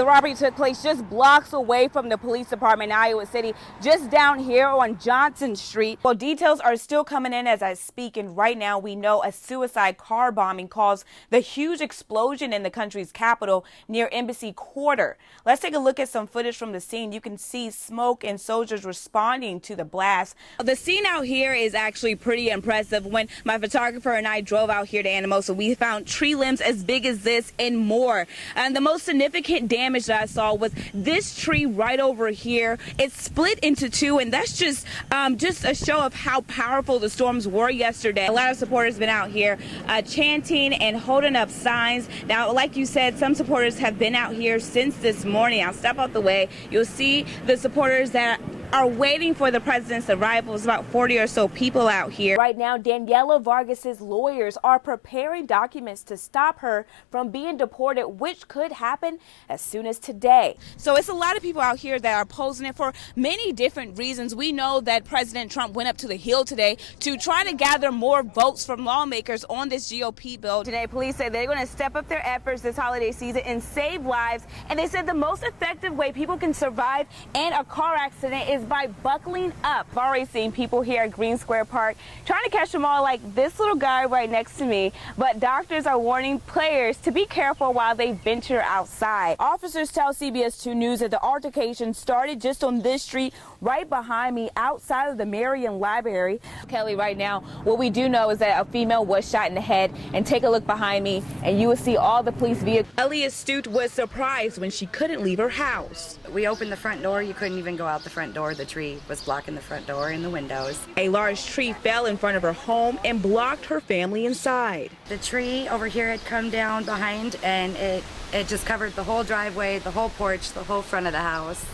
The robbery took place just blocks away from the police department in Iowa City, just down here on Johnson Street. Well, details are still coming in as I speak, and right now we know a suicide car bombing caused the huge explosion in the country's capital near Embassy Quarter. Let's take a look at some footage from the scene. You can see smoke and soldiers responding to the blast. The scene out here is actually pretty impressive. When my photographer and I drove out here to Anamosa, we found tree limbs as big as this and more. And the most significant damage that I saw was this tree right over here. It split into two, and that's just a show of how powerful the storms were yesterday. A lot of supporters have been out here chanting and holding up signs. Now, like you said, some supporters have been out here since this morning. I'll step out the way. You'll see the supporters that are waiting for the president's arrival. There's about 40 or so people out here. Right now, Daniela Vargas's lawyers are preparing documents to stop her from being deported, which could happen as soon as today. So it's a lot of people out here that are opposing it for many different reasons. We know that President Trump went up to the Hill today to try to gather more votes from lawmakers on this GOP bill. Today, police say they're going to step up their efforts this holiday season and save lives. And they said the most effective way people can survive in a car accident is by buckling up. I've already seen people here at Green Square Park trying to catch them all, like this little guy right next to me. But doctors are warning players to be careful while they venture outside. Officers tell CBS 2 News that the altercation started just on this street right behind me outside of the Marion Library. Kelly, right now, what we do know is that a female was shot in the head. And take a look behind me and you will see all the police vehicles. Aaliyah Stute was surprised when she couldn't leave her house. We opened the front door. You couldn't even go out the front door. The tree was blocking the front door and the windows. A large tree fell in front of her home and blocked her family inside. The tree over here had come down behind, and it just covered the whole driveway, the whole porch, the whole front of the house.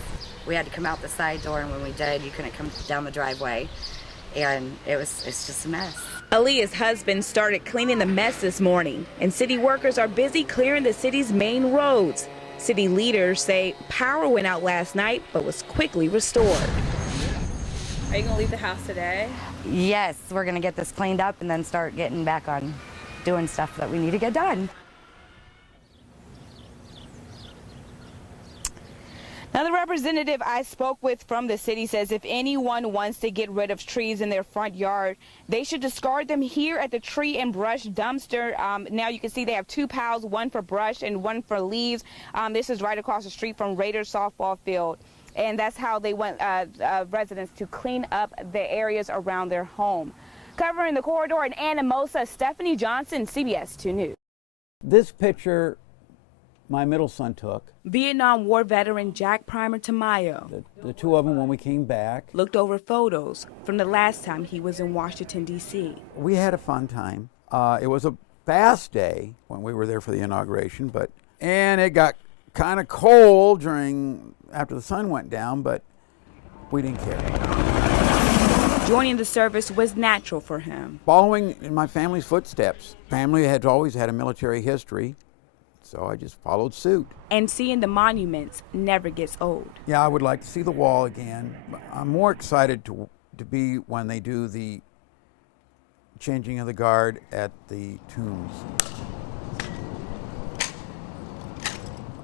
We had to come out the side door, and when we did, you couldn't come down the driveway. And it's just a mess. Aaliyah's husband started cleaning the mess this morning, and city workers are busy clearing the city's main roads. City leaders say power went out last night, but was quickly restored. Are you going to leave the house today? Yes, we're going to get this cleaned up and then start getting back on doing stuff that we need to get done. Now, the representative I spoke with from the city says if anyone wants to get rid of trees in their front yard, they should discard them here at the tree and brush dumpster. Now you can see they have two piles, one for brush and one for leaves. This is right across the street from Raiders softball field. And that's how they want residents to clean up the areas around their home. Covering the corridor in Anamosa, Stephanie Johnson, CBS 2 News. This picture my middle son took. Vietnam War veteran Jack Primer Tamayo. The two of them when we came back. Looked over photos from the last time he was in Washington, D.C. We had a fun time. It was a fast day when we were there for the inauguration, and it got kind of cold after the sun went down, but we didn't care. Joining the service was natural for him. Following in my family's footsteps. Family had always had a military history. So I just followed suit. And seeing the monuments never gets old. Yeah, I would like to see the wall again. I'm more excited to be when they do the changing of the guard at the tombs.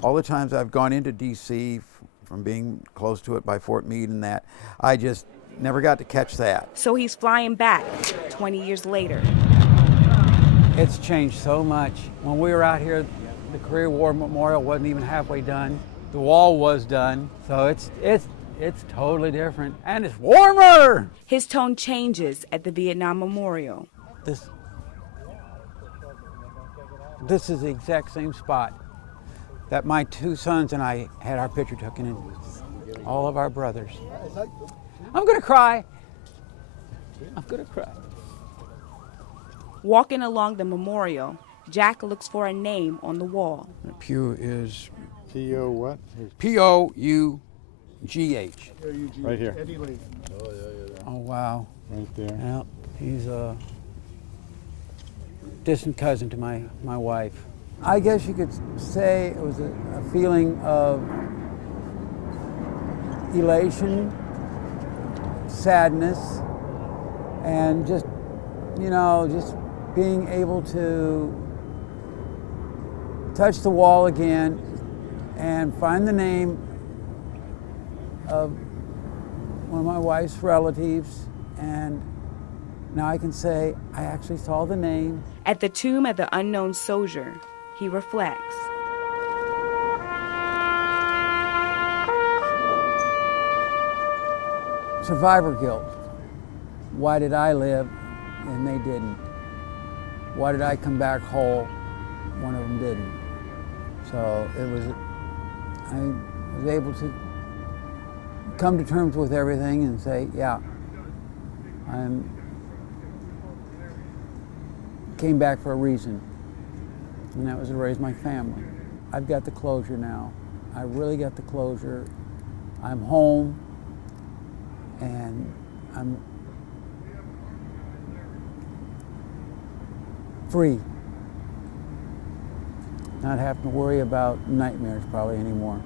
All the times I've gone into D.C. from being close to it by Fort Meade and that, I just never got to catch that. So he's flying back 20 years later. It's changed so much. When we were out here, the Korea War Memorial wasn't even halfway done. The wall was done, so it's totally different, and it's warmer. His tone changes at the Vietnam Memorial. This is the exact same spot that my two sons and I had our picture taken in. All of our brothers. I'm gonna cry. I'm gonna cry. Walking along the memorial, Jack looks for a name on the wall. Pew is P-O what? P-O-U-G-H. Right here. Oh, wow. Right there. Yeah, he's a distant cousin to my wife. I guess you could say it was a feeling of elation, sadness, and just being able to touch the wall again and find the name of one of my wife's relatives, and now I can say I actually saw the name. At the tomb of the unknown soldier, he reflects. Survivor guilt. Why did I live and they didn't? Why did I come back whole? One of them didn't. So I was able to come to terms with everything and say, yeah, came back for a reason, and that was to raise my family. I've got the closure now. I really got the closure. I'm home, and I'm free. Not having to worry about nightmares probably anymore.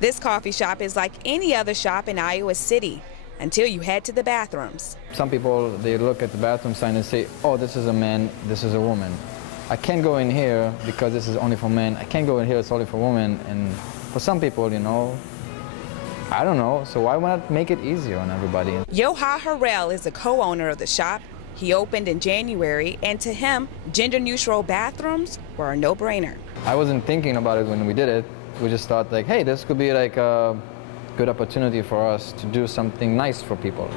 This coffee shop is like any other shop in Iowa City until you head to the bathrooms. Some people, they look at the bathroom sign and say, oh, this is a man, this is a woman. I can't go in here because this is only for men. I can't go in here, it's only for women. And for some people, you know, I don't know, so why not make it easier on everybody? Yoha Harrell is the co-owner of the shop. He opened in January, and to him, gender-neutral bathrooms were a no-brainer. I wasn't thinking about it when we did it. We just thought like, hey, this could be like a good opportunity for us to do something nice for people.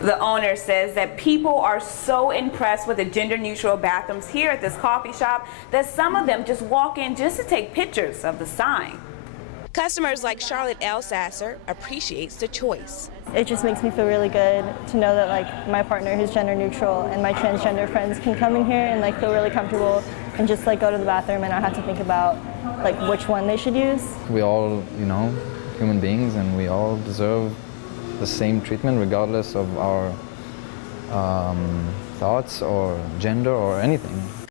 The owner says that people are so impressed with the gender-neutral bathrooms here at this coffee shop that some of them just walk in just to take pictures of the sign. Customers like Charlotte Elsasser appreciates the choice. It just makes me feel really good to know that like my partner who's gender neutral and my transgender friends can come in here and like feel really comfortable and just like go to the bathroom and not have to think about like which one they should use. We all, you know, human beings, and we all deserve the same treatment regardless of our thoughts or gender or anything.